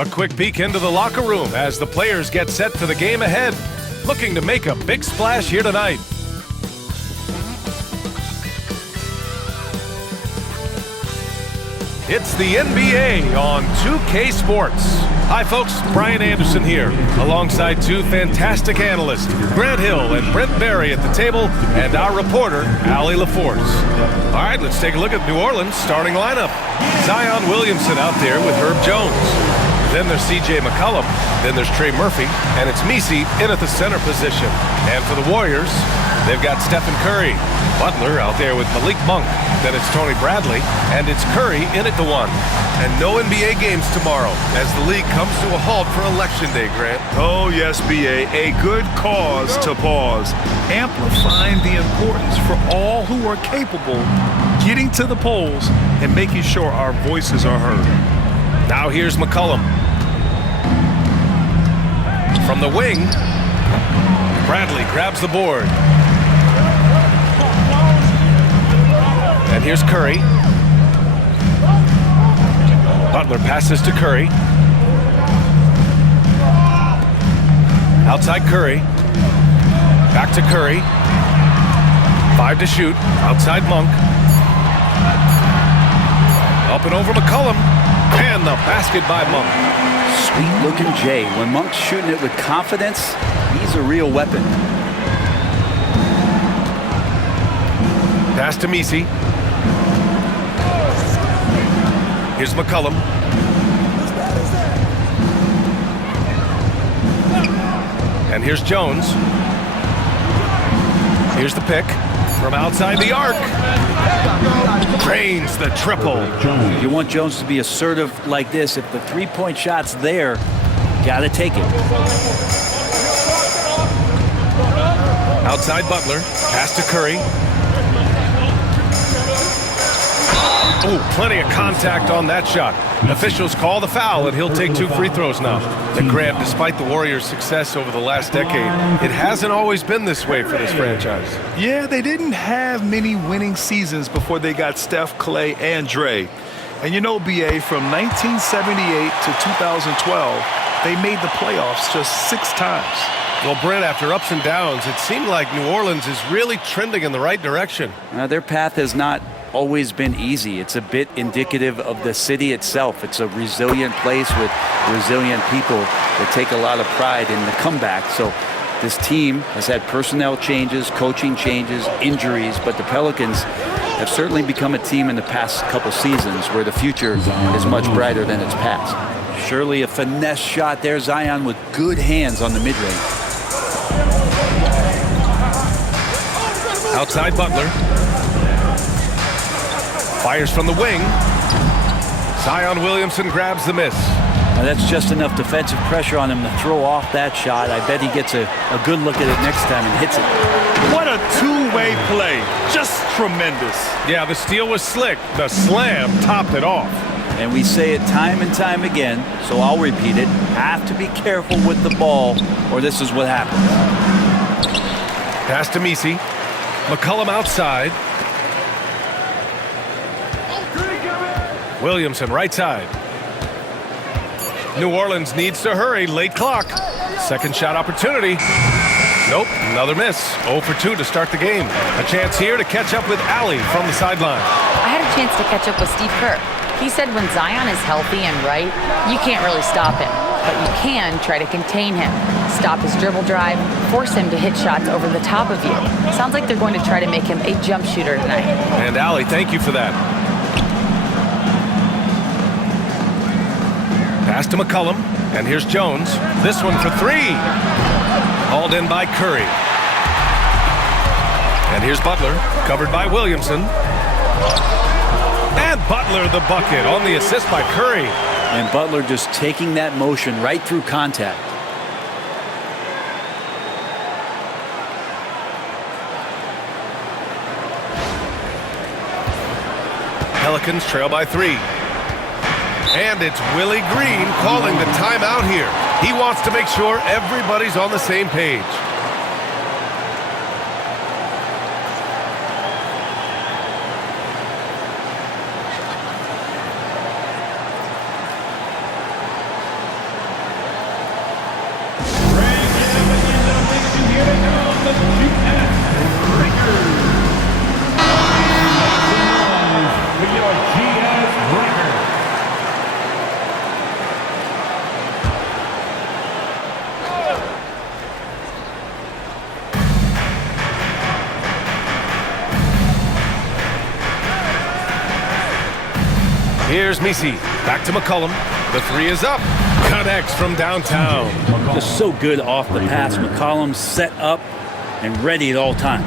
A quick peek into the locker room as the players get set for the game ahead, looking to make a big splash here tonight. It's the NBA on 2K Sports. Hi folks, Brian Anderson here, alongside two fantastic analysts, Grant Hill and Brent Barry at the table, and our reporter, Allie LaForce. All right, let's take a look at New Orleans' starting lineup. Zion Williamson out there with Herb Jones. Then there's C.J. McCollum. Then there's Trey Murphy, and it's Messi in at the center position. And for the Warriors, they've got Stephen Curry. Butler out there with Malik Monk. Then it's Tony Bradley, and it's Curry in at the 1. And no NBA games tomorrow as the league comes to a halt for Election Day, Grant. Oh, yes, B.A. A good cause to pause, amplifying the importance for all who are capable getting to the polls and making sure our voices are heard. Now here's McCollum. From the wing, Bradley grabs the board. And here's Curry. Butler passes to Curry. Outside Curry. Back to Curry. 5 to shoot. Outside Monk. Up and over McCollum. And the basket by Monk. Sweet-looking Jay. When Monk's shooting it with confidence, he's a real weapon. Pass to Messi. Here's McCollum. And here's Jones. Here's the pick from outside the arc. Drains the triple. You want Jones to be assertive like this. If the three-point shot's there, gotta take it. Outside Butler. Pass to Curry. Ooh, plenty of contact on that shot. Officials call the foul, and he'll take 2 free throws now. And Grant, despite the Warriors' success over the last decade, it hasn't always been this way for this franchise. Yeah, they didn't have many winning seasons before they got Steph, Clay, and Dre. And you know, B.A., from 1978 to 2012, they made the playoffs just 6 times. Well, Brent, after ups and downs, it seemed like New Orleans is really trending in the right direction. Their path has not always been easy. It's a bit indicative of the city itself. It's a resilient place with resilient people that take a lot of pride in the comeback. So this team has had personnel changes, coaching changes, injuries, but the Pelicans have certainly become a team in the past couple seasons where the future is much brighter than its past. Surely a finesse shot there. Zion with good hands on the mid-range. Outside Butler. Fires from the wing. Zion Williamson grabs the miss. Now that's just enough defensive pressure on him to throw off that shot. I bet he gets a good look at it next time and hits it. What a two-way play. Just tremendous. Yeah, the steal was slick. The slam topped it off. And we say it time and time again, so I'll repeat it. Have to be careful with the ball, or this is what happens. Pass to Messi. McCollum outside. Williamson right side. New Orleans needs to hurry. Late clock. Second shot opportunity. Nope, another miss. 0 for 2 to start the game. A chance here to catch up with Allie from the sideline. I had a chance to catch up with Steve Kerr. He said when Zion is healthy and right, you can't really stop him. But you can try to contain him. Stop his dribble drive, force him to hit shots over the top of you. Sounds like they're going to try to make him a jump shooter tonight. And Allie, thank you for that. Pass to McCollum, and here's Jones. This one for 3. Hauled in by Curry. And here's Butler, covered by Williamson. And Butler the bucket on the assist by Curry. And Butler just taking that motion right through contact. Pelicans trail by 3. And it's Willie Green calling the timeout here. He wants to make sure everybody's on the same page. Here's Misi. Back to McCollum. The three is up. Connects from downtown. Just so good off the pass. McCollum set up and ready at all times.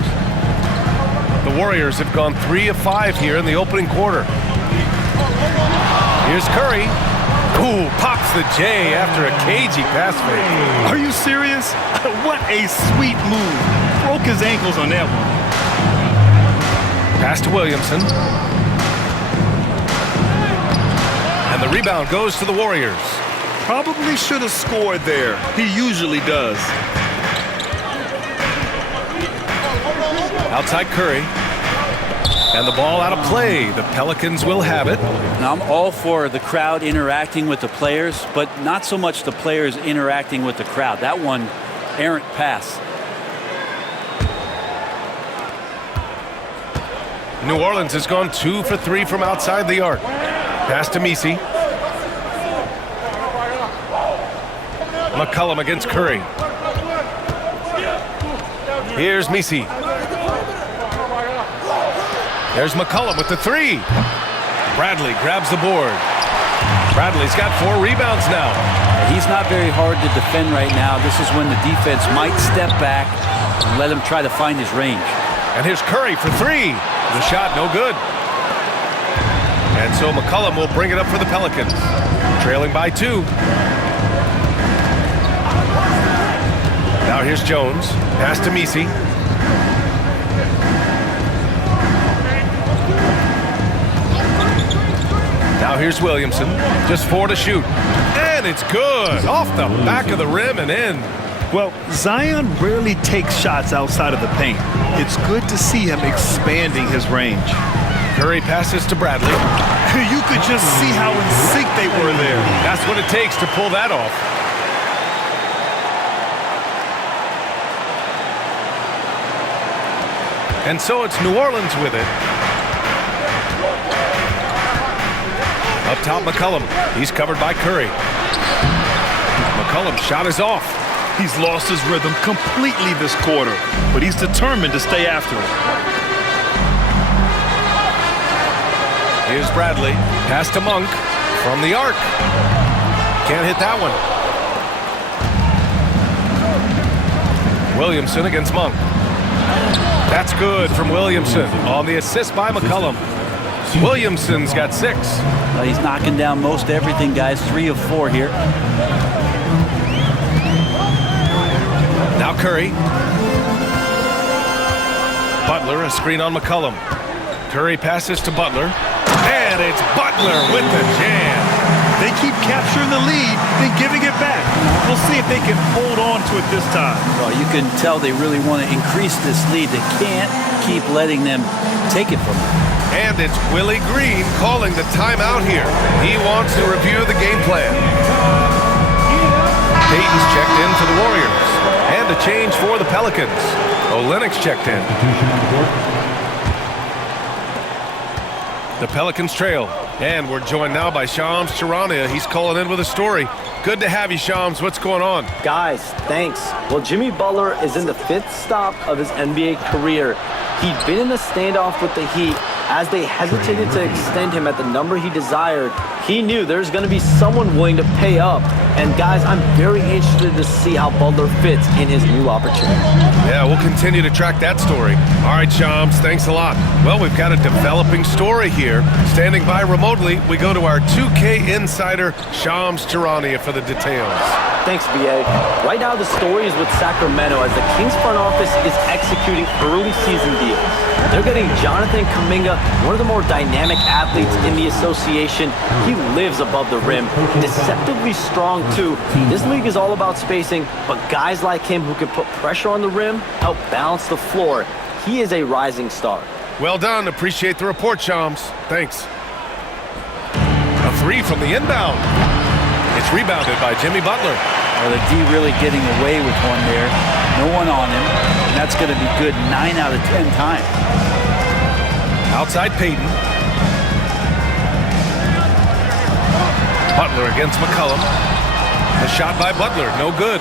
The Warriors have gone 3 of 5 here in the opening quarter. Here's Curry. Ooh, pops the J after a cagey pass fake. Are you serious? What a sweet move. Broke his ankles on that one. Pass to Williamson. And the rebound goes to the Warriors. Probably should have scored there. He usually does. Outside Curry. And the ball out of play. The Pelicans will have it. Now, I'm all for the crowd interacting with the players, but not so much the players interacting with the crowd. That one, errant pass. New Orleans has gone 2 for 3 from outside the arc. Pass to Misi. McCollum against Curry. Here's Misi. There's McCollum with the three. Bradley grabs the board. Bradley's got 4 rebounds now. He's not very hard to defend right now. This is when the defense might step back and let him try to find his range. And here's Curry for 3. The shot no good. And so McCollum will bring it up for the Pelicans. Trailing by 2. Now here's Jones. Pass to Misi. Now here's Williamson. Just 4 to shoot. And it's good. Off the back of the rim and in. Well, Zion rarely takes shots outside of the paint. It's good to see him expanding his range. Curry passes to Bradley. You could just see how in sync they were there. That's what it takes to pull that off. And so it's New Orleans with it. Up top, McCollum. He's covered by Curry. McCollum's shot is off. He's lost his rhythm completely this quarter, but he's determined to stay after it. Here's Bradley. Pass to Monk from the arc. Can't hit that one. Williamson against Monk. That's good from Williamson on the assist by McCollum. Williamson's got 6. He's knocking down most everything, guys. 3 of 4 here. Now Curry. Butler, a screen on McCollum. Curry passes to Butler. And it's Butler with the jam. They keep capturing the lead, then giving it back. We'll see if they can hold on to it this time. Well, you can tell they really want to increase this lead. They can't keep letting them take it from them. And it's Willie Green calling the timeout here. He wants to review the game plan. Payton's checked in for the Warriors. And a change for the Pelicans. Olynyk's checked in. The Pelicans trail. And we're joined now by Shams Charania. He's calling in with a story. Good to have you, Shams. What's going on? Guys, thanks. Well, Jimmy Butler is in the 5th stop of his NBA career. He'd been in a standoff with the Heat. As they hesitated to extend him at the number he desired, he knew there's going to be someone willing to pay up. And guys, I'm very interested to see how Butler fits in his new opportunity. Yeah, we'll continue to track that story. All right, Shams, thanks a lot. Well, we've got a developing story here. Standing by remotely, we go to our 2K insider, Shams Charania, for the details. Thanks, BA. Right now, the story is with Sacramento as the Kings front office is executing early season deals. They're getting Jonathan Kuminga, one of the more dynamic athletes in the association. He lives above the rim, deceptively strong too. This league is all about spacing, but guys like him who can put pressure on the rim help balance the floor. He is a rising star. Well done. Appreciate the report, Shams. Thanks. A 3 from the inbound. It's rebounded by Jimmy Butler. Well, the D really getting away with one there. no one on him, and that's going to be good 9 out of 10 times. Outside Peyton. Butler against McCollum. The shot by Butler, no good.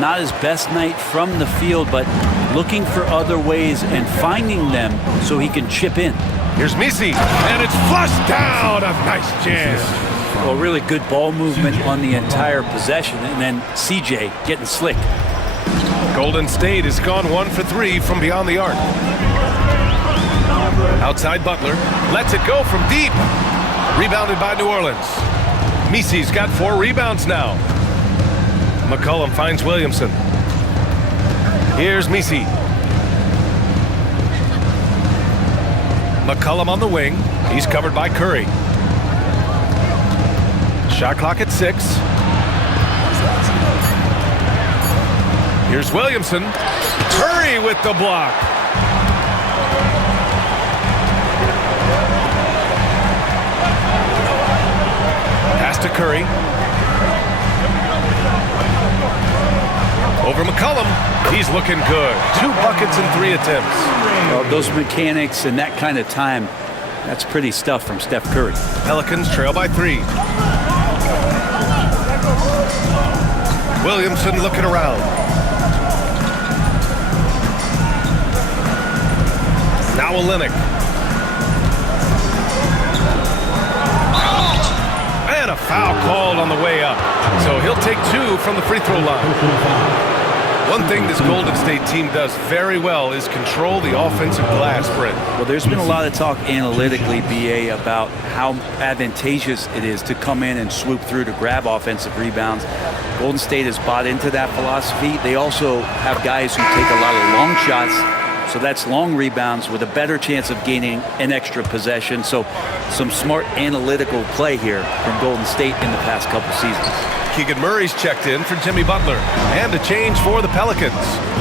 Not his best night from the field, but looking for other ways and finding them so he can chip in. Here's Misi, and it's flushed down. A nice jam. Well, really good ball movement on the entire possession, and then CJ getting slick. Golden State has gone 1 for 3 from beyond the arc. Outside Butler, lets it go from deep. Rebounded by New Orleans. Misi's got 4 rebounds now. McCollum finds Williamson. Here's Misi. McCollum on the wing. He's covered by Curry. Shot clock at 6. Here's Williamson. Curry with the block. Pass to Curry. Over McCollum. He's looking good. 2 buckets in 3 attempts. Well, those mechanics and that kind of time, that's pretty stuff from Steph Curry. Pelicans trail by 3. Williamson looking around. Now Olynyk. And a foul called on the way up. So he'll take 2 from the free throw line. One thing this Golden State team does very well is control the offensive glass, Brent. Well, there's been a lot of talk analytically, BA, about how advantageous it is to come in and swoop through to grab offensive rebounds. Golden State has bought into that philosophy. They also have guys who take a lot of long shots, so that's long rebounds with a better chance of gaining an extra possession. So some smart analytical play here from Golden State in the past couple seasons. Keegan Murray's checked in for Jimmy Butler. And a change for the Pelicans.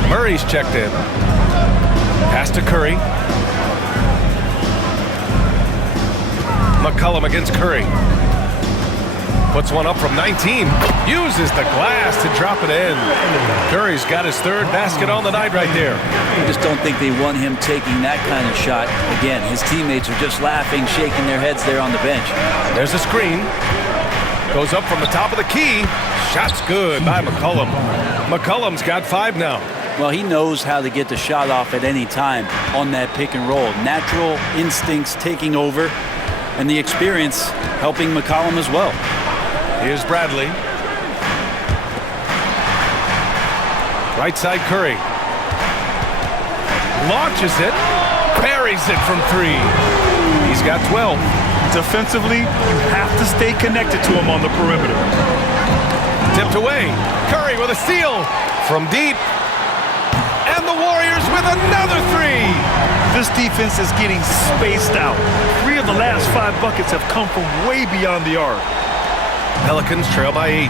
Murray's checked in. Pass to Curry. McCollum against Curry. Puts one up from 19. Uses the glass to drop it in. Curry's got his 3rd basket on the night right there. I just don't think they want him taking that kind of shot. Again, his teammates are just laughing, shaking their heads there on the bench. There's a screen. Goes up from the top of the key. Shot's good by McCollum. McCollum's got 5 now. Well, he knows how to get the shot off at any time on that pick and roll. Natural instincts taking over, and the experience helping McCollum as well. Here's Bradley. Right side Curry. Launches it. Buries it from 3. He's got 12. Defensively, you have to stay connected to him on the perimeter. Tipped away. Curry with a steal from deep. And the Warriors with another 3. This defense is getting spaced out. 3 of the last 5 buckets have come from way beyond the arc. Pelicans trail by 8.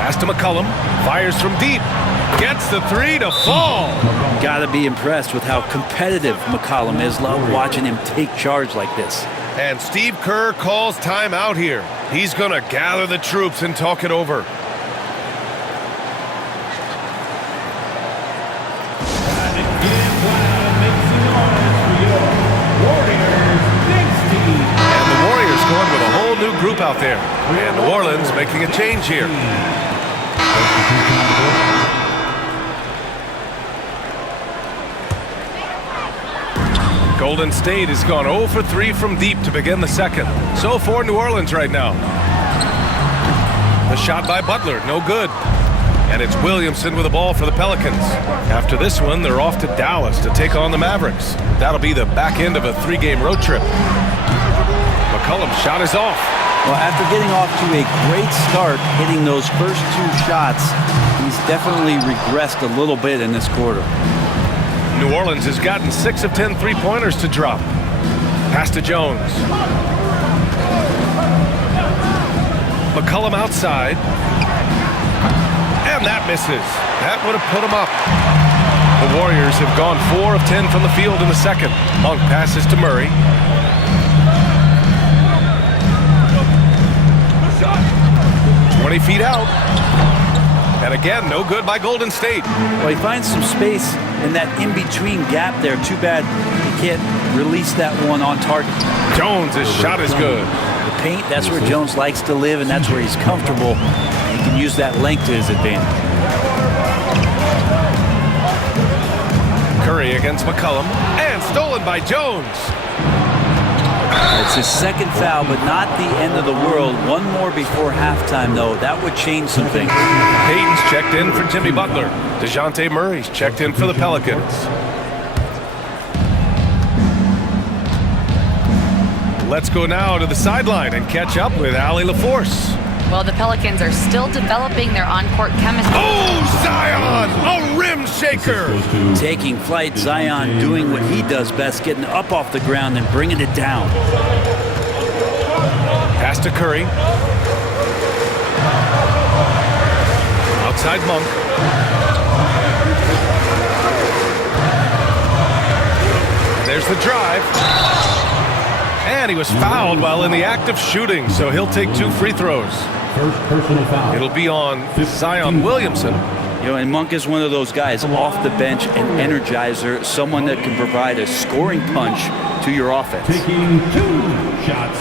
Pass to McCollum. Fires from deep. Gets the 3 to fall. Got to be impressed with how competitive McCollum is. Love watching him take charge like this. And Steve Kerr calls timeout here. He's going to gather the troops and talk it over. And the Warriors going with a whole new group out there. And New Orleans making a change here. Golden State has gone 0 for 3 from deep to begin the second. So for New Orleans right now. The shot by Butler, no good. And it's Williamson with the ball for the Pelicans. After this one, they're off to Dallas to take on the Mavericks. That'll be the back end of a 3-game road trip. McCollum's shot is off. Well, after getting off to a great start, hitting those first 2 shots, he's definitely regressed a little bit in this quarter. New Orleans has gotten 6 of 10 3-pointers to drop. Pass to Jones. McCollum outside. And that misses. That would have put him up. The Warriors have gone 4 of 10 from the field in the second. Monk passes to Murray. Feet out. And again, no good by Golden State. Well, he finds some space in that in-between gap there. Too bad he can't release that one on target. Jones' shot is good. The paint, that's where Jones likes to live, and that's where he's comfortable. He can use that length to his advantage. Curry against McCollum, and stolen by Jones. It's his second foul, but not the end of the world. One more before halftime, though. That would change some things. Payton's checked in for Jimmy Butler. DeJounte Murray's checked in for the Pelicans. Let's go now to the sideline and catch up with Allie LaForce. Well, the Pelicans are still developing their on-court chemistry. Oh, Zion! A rim shaker! Taking flight, Zion doing what he does best, getting up off the ground and bringing it down. Pass to Curry. Outside Monk. There's the drive. And he was fouled while in the act of shooting, so he'll take 2 free throws. First personal foul. It'll be on Zion Williamson. You know, and Monk is one of those guys off the bench, an energizer, someone that can provide a scoring punch to your offense. Taking 2 shots.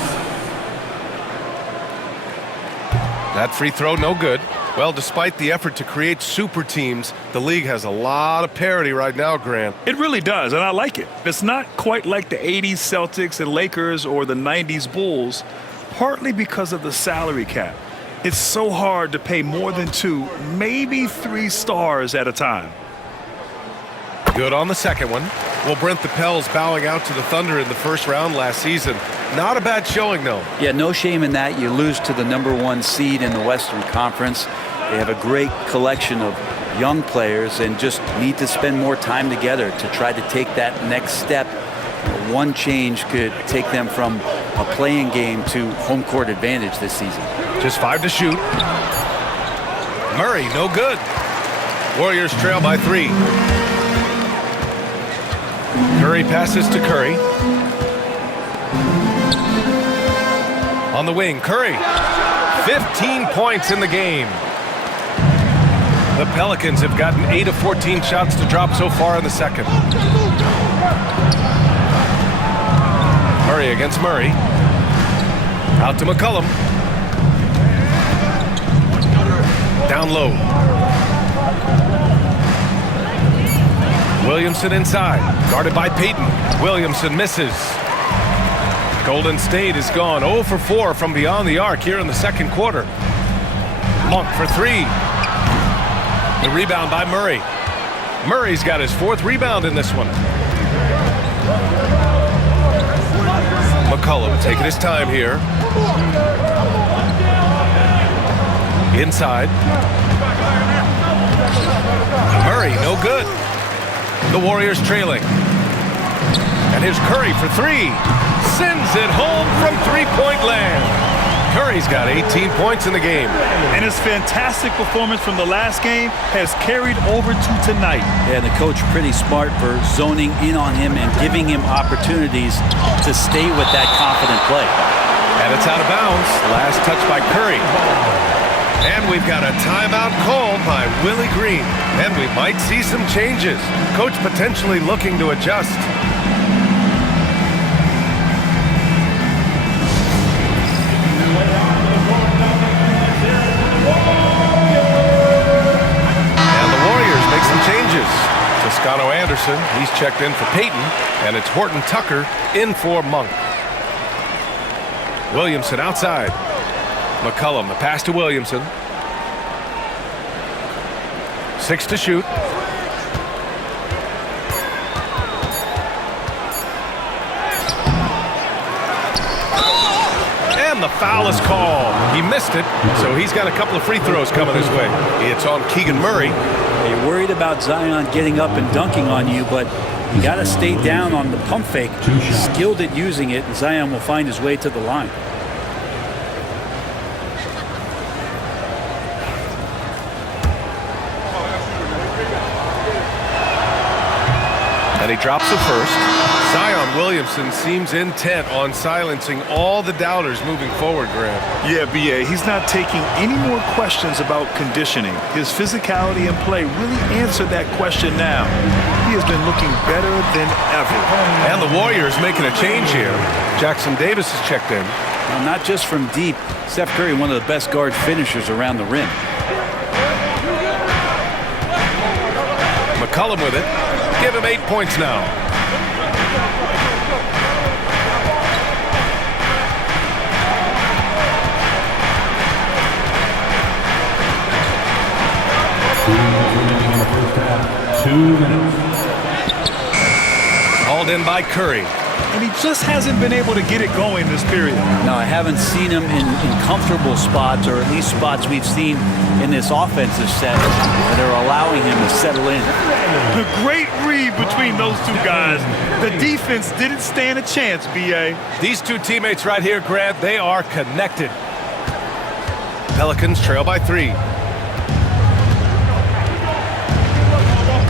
That free throw, no good. Well, despite the effort to create super teams, the league has a lot of parity right now, Grant. It really does, and I like it. It's not quite like the 80s Celtics and Lakers or the 90s Bulls, partly because of the salary cap. It's so hard to pay more than 2, maybe 3 stars at a time. Good on the second one. Well, Brent, the Pels bowing out to the Thunder in the first round last season. Not a bad showing, though. Yeah, no shame in that. You lose to the #1 seed in the Western Conference. They have a great collection of young players and just need to spend more time together to try to take that next step. One change could take them from a playing game to home court advantage this season. Just 5 to shoot. Murray, no good. Warriors trail by 3. Curry passes to Curry. On the wing, Curry. 15 points in the game. The Pelicans have gotten 8 of 14 shots to drop so far in the second. Murray against Murray. Out to McCollum. Down low. Williamson inside. Guarded by Payton. Williamson misses. Golden State is gone 0 for 4 from beyond the arc here in the second quarter. Monk for 3. The rebound by Murray. Murray's got his 4th rebound in this one. McCollum taking his time here. Inside. Murray, no good. The Warriors trailing. And here's Curry for 3. Sends it home from three-point land. Curry's got 18 points in the game. And his fantastic performance from the last game has carried over to tonight. Yeah, the coach pretty smart for zoning in on him and giving him opportunities to stay with that confident play. And it's out of bounds. Last touch by Curry. And we've got a timeout called by Willie Green. And we might see some changes. Coach potentially looking to adjust. And the Warriors make some changes. Toscano Anderson, he's checked in for Payton. And it's Horton Tucker in for Monk. Williamson outside. McCollum, the pass to Williamson. 6 to shoot. And the foul is called. He missed it, so he's got a couple of free throws coming his way. It's on Keegan Murray. You're worried about Zion getting up and dunking on you, but you got to stay down on the pump fake. Skilled at using it, and Zion will find his way to the line. And he drops the first. Zion Williamson seems intent on silencing all the doubters moving forward, Grant. Yeah, B.A., he's not taking any more questions about conditioning. His physicality and play really answered that question now. He has been looking better than ever. And the Warriors making a change here. Jackson Davis has checked in. Well, not just from deep. Steph Curry, one of the best guard finishers around the rim. McCollum with it. Give him 8 points now. In the first half, 2 minutes. Hauled in by Curry. And he just hasn't been able to get it going this period. No, I haven't seen him in comfortable spots, or at least spots we've seen in this offensive set that are allowing him to settle in. The great read between those two guys. The defense didn't stand a chance, B.A. These two teammates right here, Grant, they are connected. Pelicans trail by 3.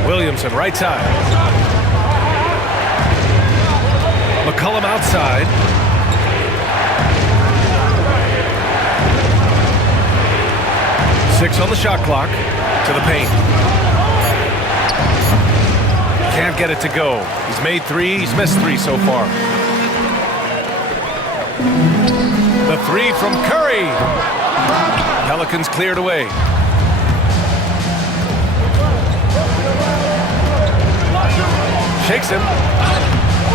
Williamson, right side. McCollum outside. Six on the shot clock. To the paint. Can't get it to go. He's made 3. He's missed 3 so far. The 3 from Curry. Pelicans cleared away. Shakes him.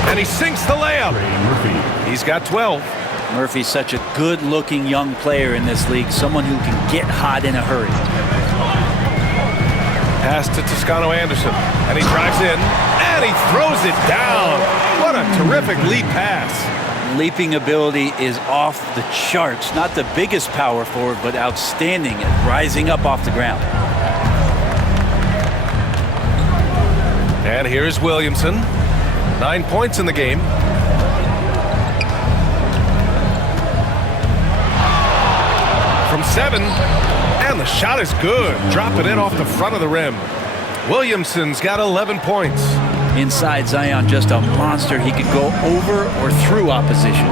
And he sinks the layup. He's got 12. Murphy's such a good-looking young player in this league, someone who can get hot in a hurry. Pass to Toscano Anderson, and he drives in, and he throws it down. What a terrific lead pass. Leaping ability is off the charts. Not the biggest power forward, but outstanding at rising up off the ground. And here's Williamson. 9 points in the game. From 7, and the shot is good. Dropping it off the front of the rim. Williamson's got 11 points. Inside, Zion just a monster. He could go over or through opposition.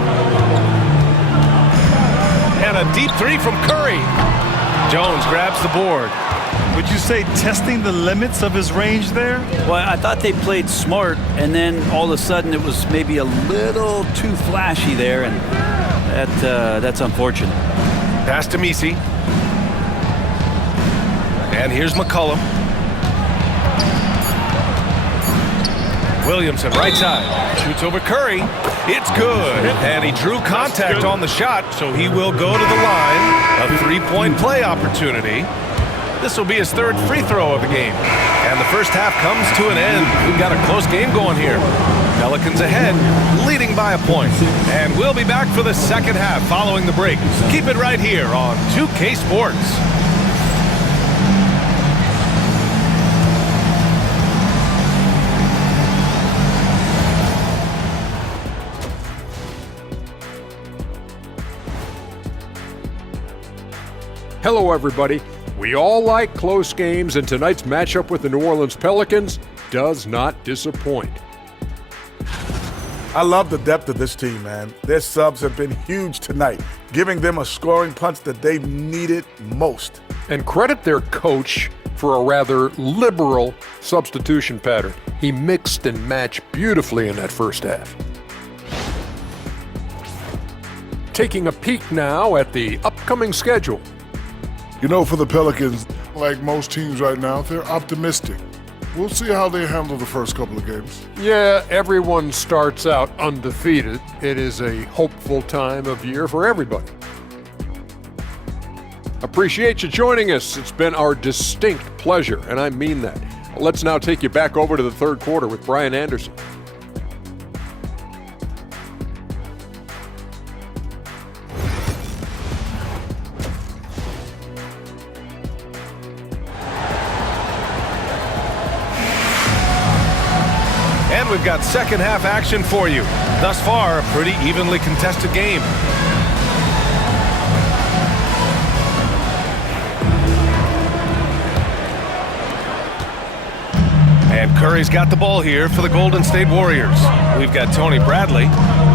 And a deep 3 from Curry. Jones grabs the board. Would you say testing the limits of his range there? Well, I thought they played smart, and then all of a sudden it was maybe a little too flashy there, and that's unfortunate. Pass to Messi. And here's McCollum. Williamson, right side. Shoots over Curry. It's good. And he drew contact on the shot, so he will go to the line. A 3-point play opportunity. This will be his 3rd free throw of the game. And the first half comes to an end. We've got a close game going here. Pelicans ahead, leading by a point. And we'll be back for the second half following the break. Keep it right here on 2K Sports. Hello, everybody. We all like close games, and tonight's matchup with the New Orleans Pelicans does not disappoint. I love the depth of this team, man. Their subs have been huge tonight, giving them a scoring punch that they needed most. And credit their coach for a rather liberal substitution pattern. He mixed and matched beautifully in that first half. Taking a peek now at the upcoming schedule. You know, for the Pelicans, like most teams right now, they're optimistic. We'll see how they handle the first couple of games. Yeah, everyone starts out undefeated. It is a hopeful time of year for everybody. Appreciate you joining us. It's been our distinct pleasure, and I mean that. Let's now take you back over to the third quarter with Brian Anderson. And we've got second half action for you. Thus far, a pretty evenly contested game. And And Curry's got the ball here for the Golden State Warriors. We've got Tony Bradley.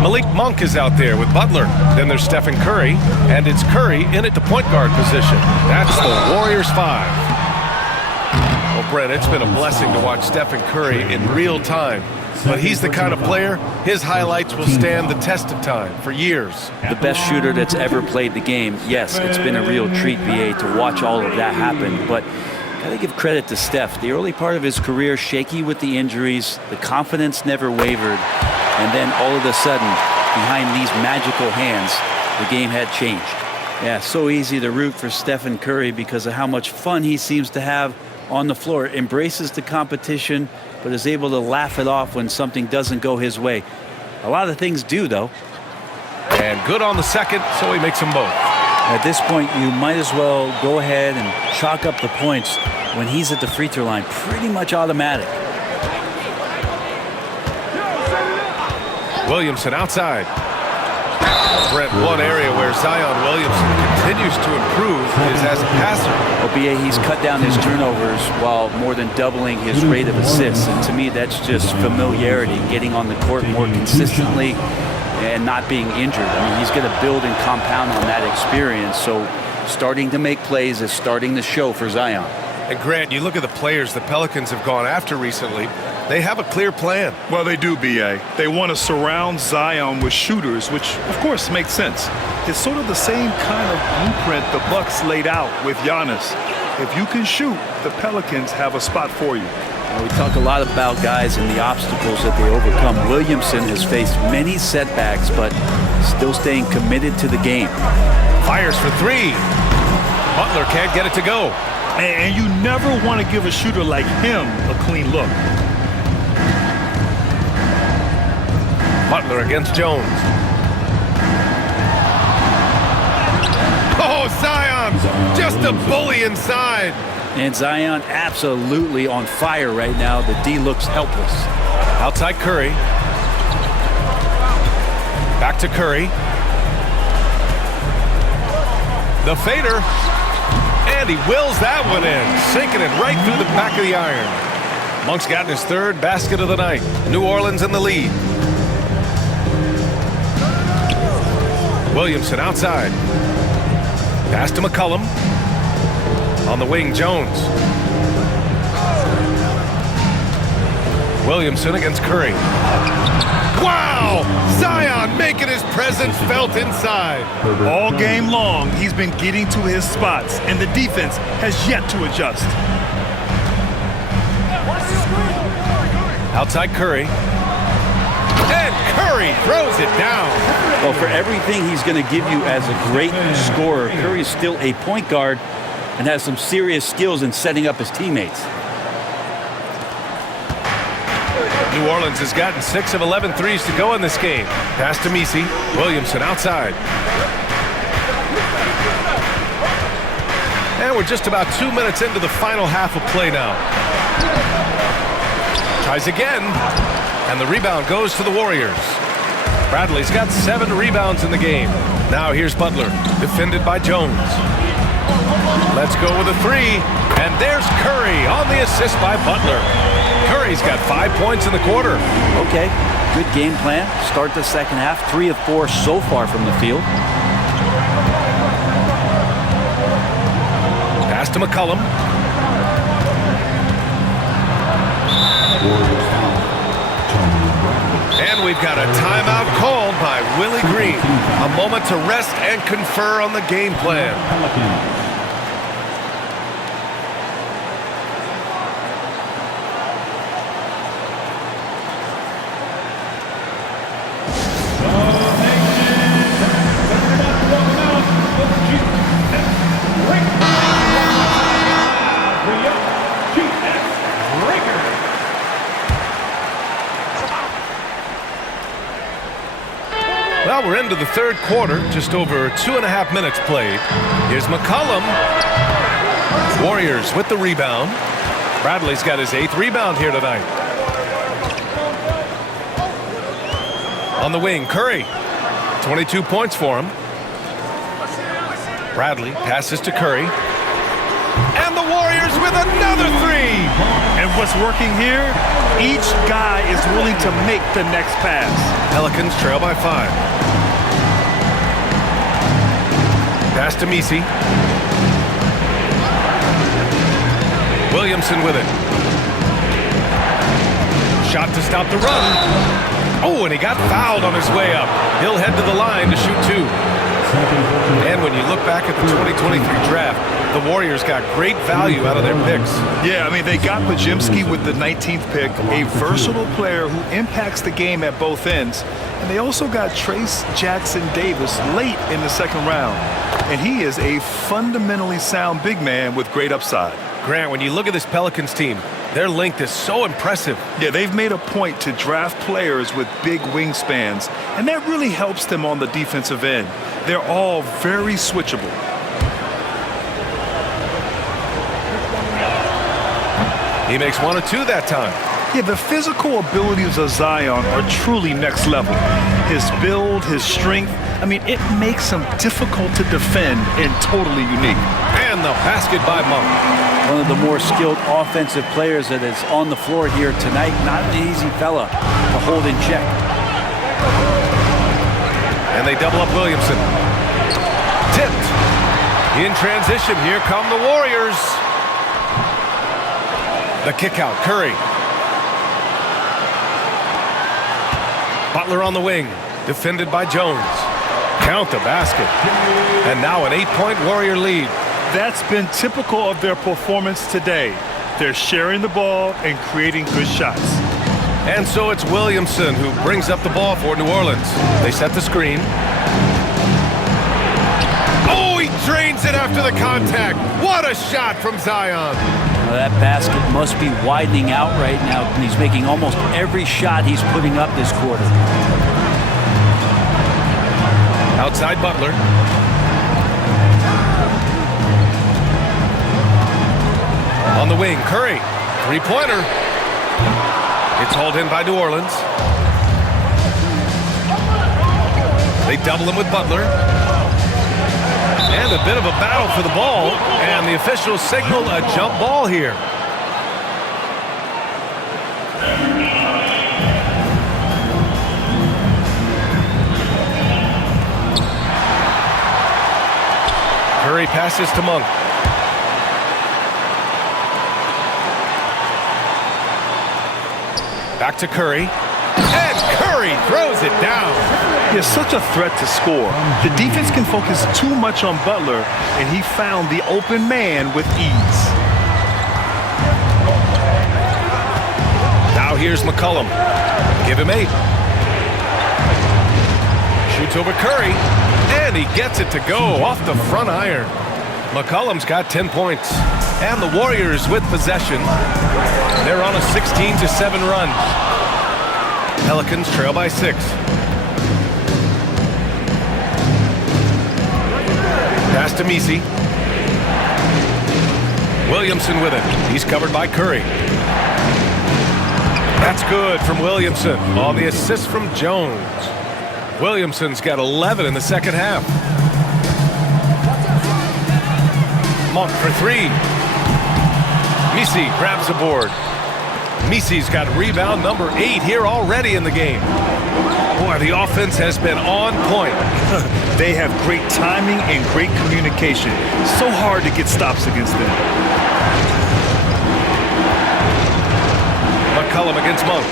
Malik Monk is out there with Butler. Then there's Stephen Curry, and it's Curry in at the point guard position. That's the Warriors 5. Well, Brent, it's been a blessing to watch Stephen Curry in real time. But he's the kind of player, his highlights will stand the test of time for years. The best shooter that's ever played the game. Yes, it's been a real treat, BA, to watch all of that happen. But gotta give credit to Steph. The early part of his career, shaky with the injuries, the confidence never wavered. And then all of a sudden, behind these magical hands, the game had changed. Yeah, so easy to root for Stephen Curry because of how much fun he seems to have on the floor. Embraces the competition, but is able to laugh it off when something doesn't go his way. A lot of things do, though. And good on the second, so he makes them both. At this point, you might as well go ahead and chalk up the points when he's at the free throw line. Pretty much automatic. Williamson outside. Brent, one area where Zion Williamson continues to improve is as a passer. Well, BA, he's cut down his turnovers while more than doubling his rate of assists. And to me, that's just familiarity, getting on the court more consistently and not being injured. I mean, he's going to build and compound on that experience. So starting to make plays is starting to show for Zion. And Grant, you look at the players the Pelicans have gone after recently, they have a clear plan. Well, they do, B.A. They want to surround Zion with shooters, which, of course, makes sense. It's sort of the same kind of blueprint the Bucks laid out with Giannis. If you can shoot, the Pelicans have a spot for you. Well, we talk a lot about guys and the obstacles that they overcome. Williamson has faced many setbacks, but still staying committed to the game. Fires for three. Butler can't get it to go. And you never want to give a shooter like him a clean look. Butler against Jones. Oh, Zion! Just a bully inside. And Zion absolutely on fire right now. The D looks helpless. Outside Curry. Back to Curry. The fader. And he wills that one in, sinking it right through the back of the iron. Monk's gotten his third basket of the night. New Orleans in the lead. Williamson outside. Pass to McCollum. On the wing, Jones. Williamson against Curry. Wow! Zion making his presence felt inside. All game long, he's been getting to his spots, and the defense has yet to adjust. Outside Curry. And Curry throws it down. Well, for everything he's going to give you as a great scorer, Curry is still a point guard and has some serious skills in setting up his teammates. New Orleans has gotten 6 of 11 threes to go in this game. Pass to Messi. Williamson outside. And we're just about 2 minutes into the final half of play now. Tries again. And the rebound goes to the Warriors. Bradley's got 7 rebounds in the game. Now here's Butler, defended by Jones. Let's go with a three. And there's Curry on the assist by Butler. Curry's got 5 points in the quarter. Okay, good game plan. Start the second half. 3 of 4 so far from the field. Pass to McCollum. And we've got a timeout called by Willie Green. A moment to rest and confer on the game plan. Well, we're into the third quarter, just over 2.5 minutes played. Here's McCollum. Warriors with the rebound. Bradley's got his 8th rebound here tonight. On the wing, Curry. 22 points for him. Bradley passes to Curry. And the Warriors with another three. And what's working here? Each guy is willing to make the next pass. Pelicans trail by 5. Pass to Misi. Williamson with it. Shot to stop the run. Oh, and he got fouled on his way up. He'll head to the line to shoot 2. And when you look back at the 2023 draft, the Warriors got great value out of their picks. Yeah, I mean, they got Pajimski with the 19th pick, a versatile player who impacts the game at both ends. And they also got Trace Jackson Davis late in the second round. And he is a fundamentally sound big man with great upside. Grant, when you look at this Pelicans team, their length is so impressive. Yeah, they've made a point to draft players with big wingspans, and that really helps them on the defensive end. They're all very switchable. He makes 1 or 2 that time. Yeah, the physical abilities of Zion are truly next level. His build, his strength, I mean, it makes him difficult to defend and totally unique. And the basket by Monk. One of the more skilled offensive players that is on the floor here tonight. Not an easy fella to hold in check. And they double up Williamson. Tipped. In transition, here come the Warriors. The kick out, Curry. Butler on the wing, defended by Jones. Count the basket. And now an 8-point Warrior lead. That's been typical of their performance today. They're sharing the ball and creating good shots. And so it's Williamson who brings up the ball for New Orleans. They set the screen. Oh, he drains it after the contact. What a shot from Zion. Well, that basket must be widening out right now. He's making almost every shot he's putting up this quarter. Outside Butler. On the wing, Curry. Three-pointer. It's hauled in by New Orleans. They double him with Butler. And a bit of a battle for the ball. And the officials signal a jump ball here. Curry passes to Monk. Back to Curry. And Curry throws it down. He is such a threat to score. The defense can focus too much on Butler, and he found the open man with ease. Now here's McCollum. Give him 8. Shoots over Curry. And he gets it to go off the front iron. McCollum's got 10 points. And the Warriors with possession. They're on a 16-7 run. Pelicans trail by 6. Pass to Misi. Williamson with it. He's covered by Curry. That's good from Williamson on the assist from Jones. Williamson's got 11 in the second half. Monk for 3. Misi grabs the board. Misi's got rebound number 8 here already in the game. Boy, the offense has been on point. They have great timing and great communication. So hard to get stops against them. McCollum against Monk.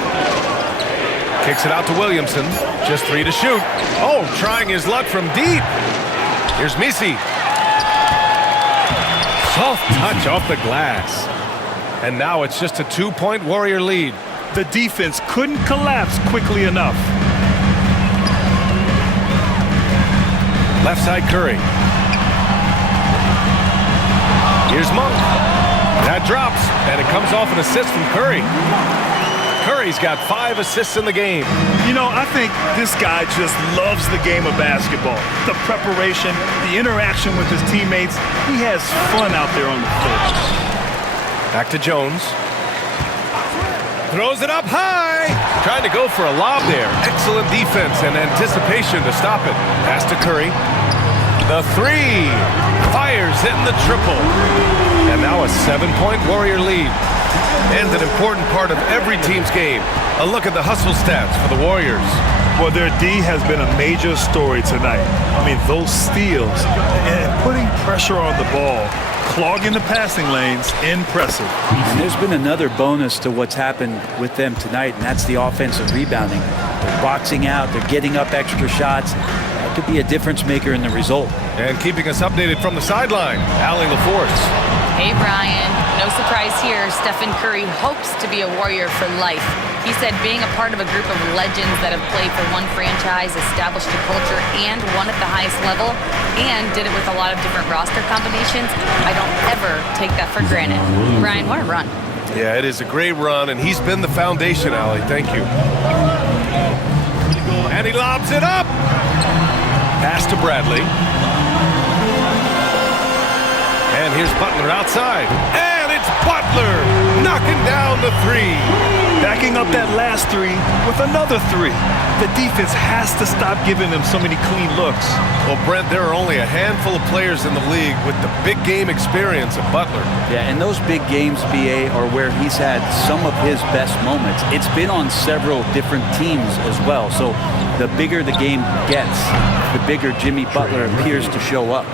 Kicks it out to Williamson. Just 3 to shoot. Oh, trying his luck from deep. Here's Misi. Soft touch off the glass. And now it's just a 2-point Warrior lead. The defense couldn't collapse quickly enough. Left side Curry. Here's Monk. That drops, and it comes off an assist from Curry. Curry's got 5 assists in the game. You know, I think this guy just loves the game of basketball. The preparation, the interaction with his teammates. He has fun out there on the floor. Back to Jones. Throws it up high. Trying to go for a lob there. Excellent defense and anticipation to stop it. Pass to Curry. The three. Fires hitting the triple. And now a 7-point Warrior lead. And an important part of every team's game. A look at the hustle stats for the Warriors. Well, their D has been a major story tonight. I mean, those steals and putting pressure on the ball, clogging the passing lanes, impressive. And there's been another bonus to what's happened with them tonight, and that's the offensive rebounding. They're boxing out, they're getting up extra shots. That could be a difference maker in the result. And keeping us updated from the sideline, Allie LaForce. Hey, Brian. No surprise here. Stephen Curry hopes to be a Warrior for life. He said being a part of a group of legends that have played for one franchise, established a culture, and won at the highest level, and did it with a lot of different roster combinations, I don't ever take that for granted. Brian, what a run. Yeah, it is a great run, and he's been the foundation, Allie. Thank you. And he lobs it up. Pass to Bradley. And here's Butler outside. And it's Butler knocking down the three. Backing up that last three with another three. The defense has to stop giving them so many clean looks. Well, Brent, there are only a handful of players in the league with the big game experience of Butler. Yeah, and those big games, BA, are where he's had some of his best moments. It's been on several different teams as well. So the bigger the game gets, the bigger Jimmy Butler appears to show up.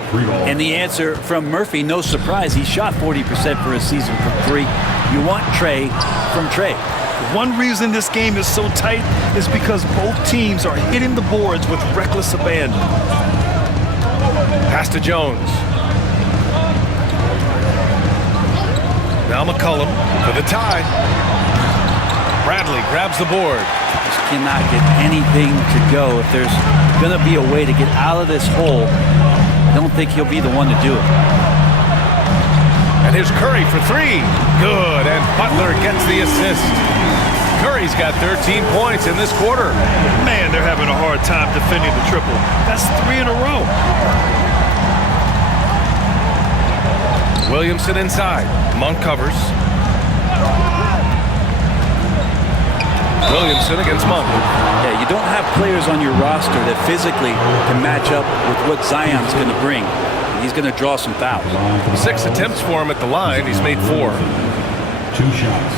And the answer from Murphy, no surprise, he shot 40% for a season from three. You want Trey from Trey. One reason this game is so tight is because both teams are hitting the boards with reckless abandon. Pass to Jones. Now McCollum for the tie. Bradley grabs the board. Just cannot get anything to go. If there's going to be a way to get out of this hole, I don't think he'll be the one to do it. And here's Curry for three. Good, and Butler gets the assist. Curry's got 13 points in this quarter. Man, they're having a hard time defending the triple. That's three in a row. Williamson inside. Monk covers. Williamson against Monk. Yeah, you don't have players on your roster that physically can match up with what Zion's going to bring. He's going to draw some fouls. 6 attempts for him at the line. He's made 4. 2 shots.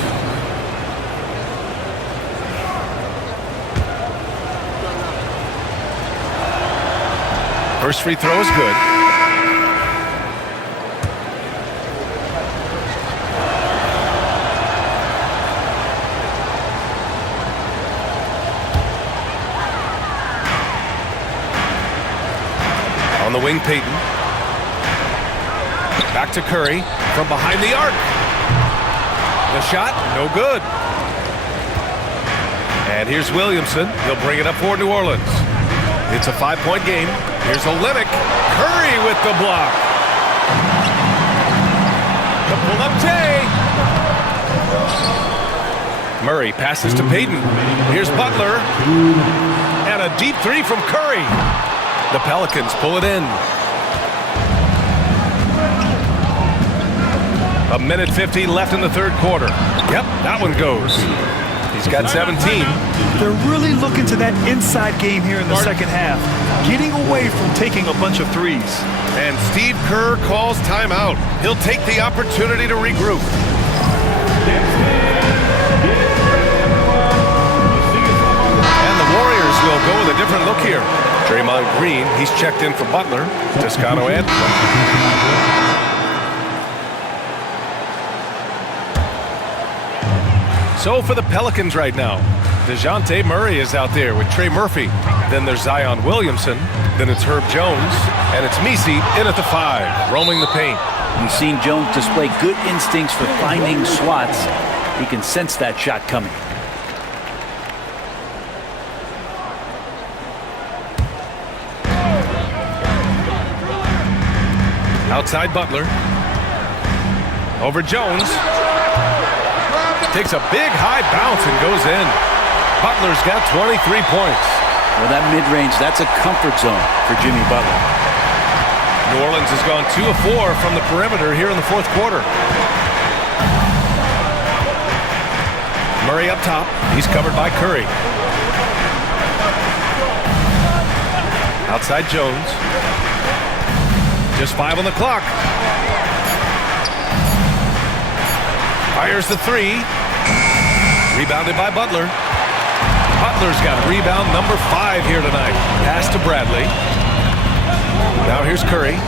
First free throw is good. On the wing, Payton. Back to Curry from behind the arc. The shot, no good. And here's Williamson. He'll bring it up for New Orleans. It's a 5-point game. Here's Olynyk. Curry with the block. The pull-up J. Murray passes to Payton. Here's Butler. And a deep three from Curry. The Pelicans pull it in. 1:50 left in the third quarter. Yep, that one goes. He's got 17. They're really looking to that inside game here in the second half, getting away from taking a bunch of threes. And Steve Kerr calls timeout. He'll take the opportunity to regroup. And the Warriors will go with a different look here. Draymond Green, he's checked in for Butler. Toscano Ed. So for the Pelicans right now, DeJounte Murray is out there with Trey Murphy. Then there's Zion Williamson. Then it's Herb Jones. And it's Messi in at the 5, roaming the paint. We've seen Jones display good instincts for finding swats. He can sense that shot coming. Outside Butler. Over Jones. Takes a big high bounce and goes in. Butler's got 23 points. Well, that mid-range, that's a comfort zone for Jimmy Butler. New Orleans has gone 2 of 4 from the perimeter here in the fourth quarter. Murray up top. He's covered by Curry. Outside Jones. Just 5 on the clock. Fires the 3. Rebounded by Butler. Butler's got rebound number 5 here tonight. Pass to Bradley. Now here's Curry.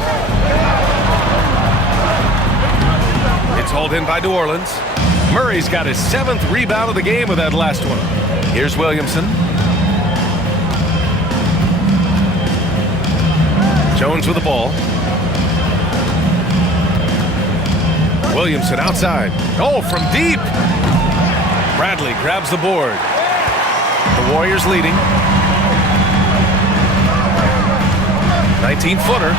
It's hauled in by New Orleans. Murray's got his 7th rebound of the game with that last one. Here's Williamson. Jones with the ball. Williamson outside. Oh, from deep. Bradley grabs the board. The Warriors leading. 19-footer.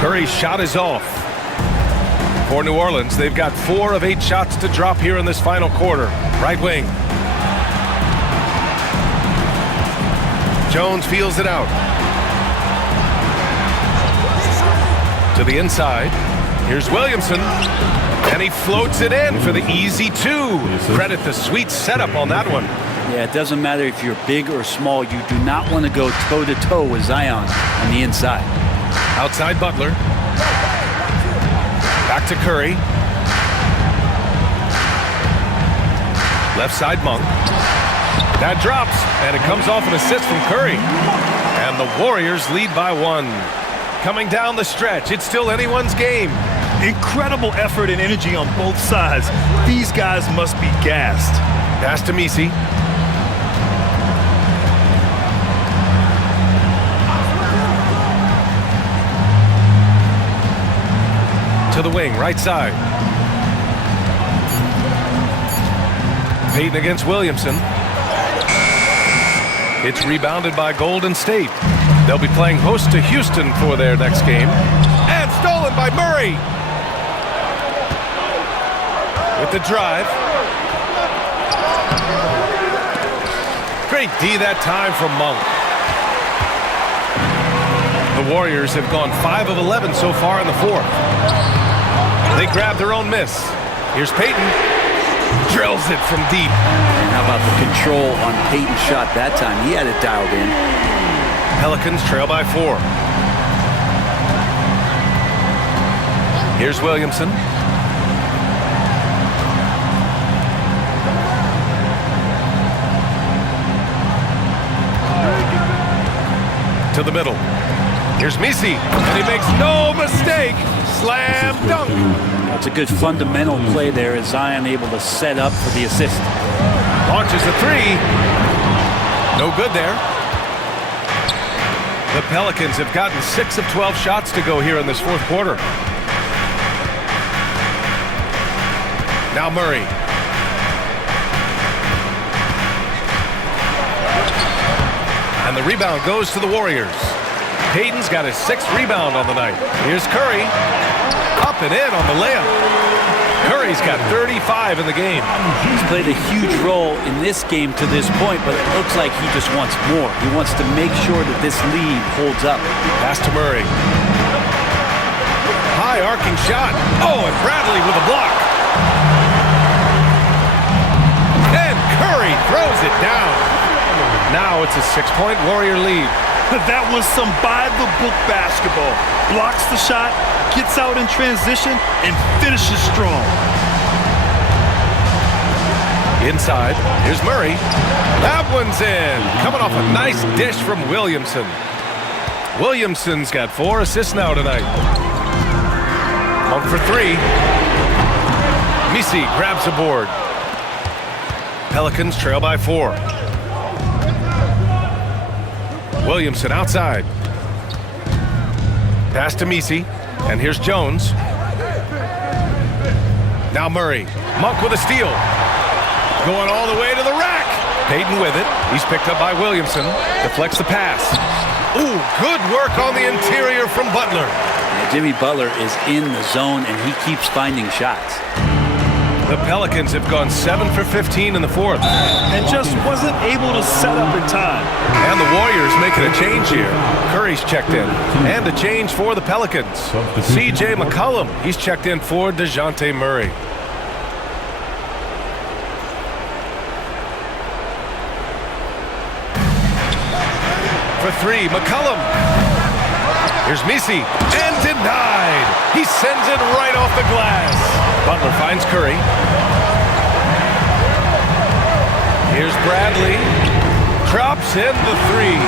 Curry's shot is off. For New Orleans, they've got 4 of 8 shots to drop here in this final quarter. Right wing. Jones feels it out. To the inside. Here's Williamson. And he floats it in for the easy 2. Credit the sweet setup on that one. Yeah, it doesn't matter if you're big or small. You do not want to go toe-to-toe with Zion on the inside. Outside Butler. Back to Curry. Left side Monk. That drops, and it comes off an assist from Curry. And the Warriors lead by 1. Coming down the stretch, it's still anyone's game. Incredible effort and energy on both sides. These guys must be gassed. Pass to Misi. To the wing, right side. Payton against Williamson. It's rebounded by Golden State. They'll be playing host to Houston for their next game. And stolen by Murray. With the drive. Great D that time from Monk. The Warriors have gone 5 of 11 so far in the 4th. They grab their own miss. Here's Payton. Drills it from deep. And how about the control on Payton's shot that time? He had it dialed in. Pelicans trail by 4. Here's Williamson. To the middle. Here's Misi, and he makes no mistake. Slam dunk. That's a good fundamental play there as Zion able to set up for the assist. Launches a 3. No good there. The Pelicans have gotten 6 of 12 shots to go here in this 4th quarter. Now Murray. And the rebound goes to the Warriors. Payton's got his 6th rebound on the night. Here's Curry. Up and in on the layup. Curry's got 35 in the game. He's played a huge role in this game to this point, but it looks like he just wants more. He wants to make sure that this lead holds up. Pass to Murray. High arcing shot. Oh, and Bradley with a block. And Curry throws it down. Now it's a 6-point Warrior lead. That was some by-the-book basketball. Blocks the shot, gets out in transition, and finishes strong. Inside, here's Murray. That one's in. Coming off a nice dish from Williamson. Williamson's got 4 assists now tonight. Monk for 3. Misi grabs the board. Pelicans trail by 4. Williamson outside. Pass to Misi. And here's Jones. Now Murray. Monk with a steal. Going all the way to the rack. Payton with it. He's picked up by Williamson. Deflects the pass. Ooh, good work on the interior from Butler. Jimmy Butler is in the zone, and he keeps finding shots. The Pelicans have gone 7 for 15 in the 4th. And just wasn't able to set up in time. And the Warriors making a change here. Curry's checked in. And a change for the Pelicans. C.J. McCollum, he's checked in for DeJounte Murray. For 3, McCollum. Here's Messi, and denied. He sends it right off the glass. Butler finds Curry. Here's Bradley. Drops in the three.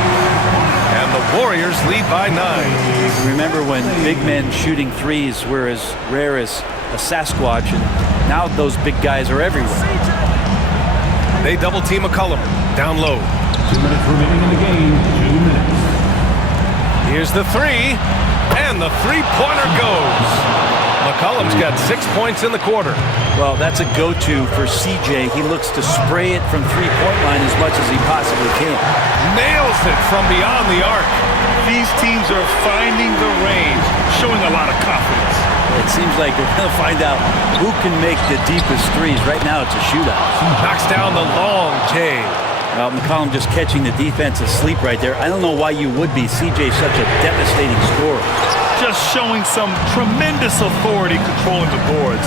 And the Warriors lead by 9. Remember when big men shooting threes were as rare as a Sasquatch, and now those big guys are everywhere. They double team McCollum. Down low. 2 minutes remaining in the game. 2 minutes. Here's the three. And the three-pointer goes. McCollum's got 6 points in the quarter. Well, that's a go-to for CJ. He looks to spray it from three-point line as much as he possibly can. Nails it from beyond the arc. These teams are finding the range, showing a lot of confidence. It seems like they're going to find out who can make the deepest threes. Right now, it's a shootout. Knocks down the long J. Well, McCollum just catching the defense asleep right there. I don't know why you would be. CJ's such a devastating scorer. Just showing some tremendous authority controlling the boards.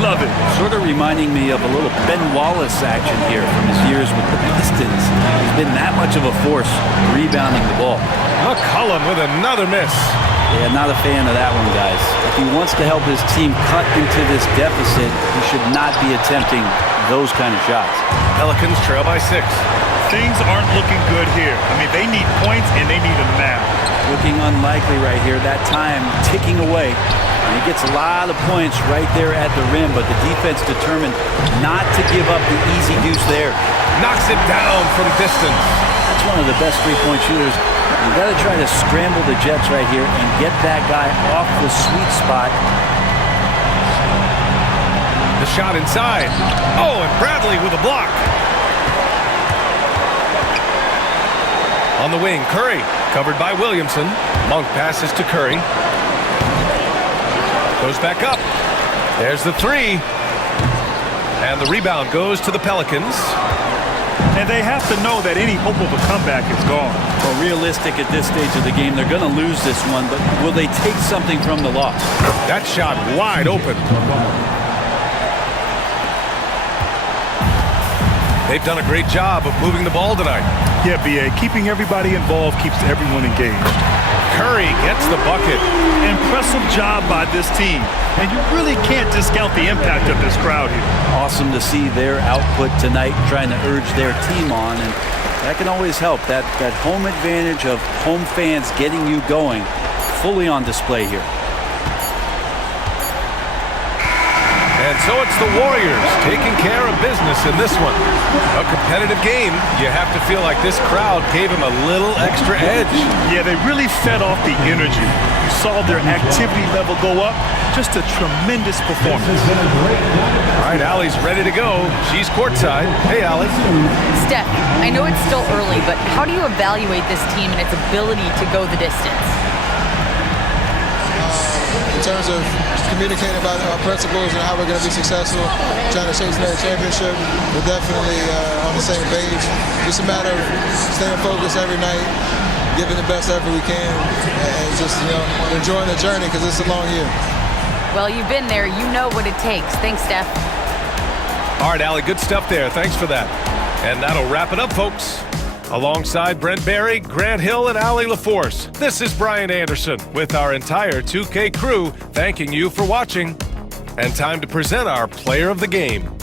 Love it. Sort of reminding me of a little Ben Wallace action here from his years with the Pistons. He's been that much of a force rebounding the ball. McCollum with another miss. Yeah, not a fan of that one, guys. If he wants to help his team cut into this deficit, he should not be attempting those kind of shots. Pelicans trail by 6. Things aren't looking good here. I mean, they need points, and they need them now. Looking unlikely right here. That time ticking away. And he gets a lot of points right there at the rim, but the defense determined not to give up the easy deuce there. Knocks it down from distance. That's one of the best three-point shooters. You got to try to scramble the Jets right here and get that guy off the sweet spot. The shot inside. Oh, and Bradley with a block. On the wing, Curry, covered by Williamson. Monk passes to Curry. Goes back up. There's the three. And the rebound goes to the Pelicans. And they have to know that any hope of a comeback is gone. Well, realistic at this stage of the game, they're going to lose this one, but will they take something from the loss? That shot wide open. They've done a great job of moving the ball tonight. Yeah, B.A., keeping everybody involved keeps everyone engaged. Curry gets the bucket. Impressive job by this team. And you really can't discount the impact of this crowd here. Awesome to see their output tonight, trying to urge their team on, and that can always help. That home advantage of home fans getting you going, fully on display here. And so it's the Warriors taking care of business in this one. A competitive game. You have to feel like this crowd gave them a little extra edge. Yeah, they really fed off the energy. You saw their activity level go up. Just a tremendous performance. All right, Allie's ready to go. She's courtside. Hey, Allie. Steph, I know it's still early, but how do you evaluate this team and its ability to go the distance? In terms of communicating about our principles and how we're going to be successful, trying to chase another championship, we're definitely on the same page. Just a matter of staying focused every night, giving the best effort we can, and just enjoying the journey because it's a long year. Well, you've been there. You know what it takes. Thanks, Steph. All right, Allie, good stuff there. Thanks for that. And that'll wrap it up, folks. Alongside Brent Barry, Grant Hill, and Allie LaForce, this is Brian Anderson with our entire 2K crew thanking you for watching. And time to present our player of the game.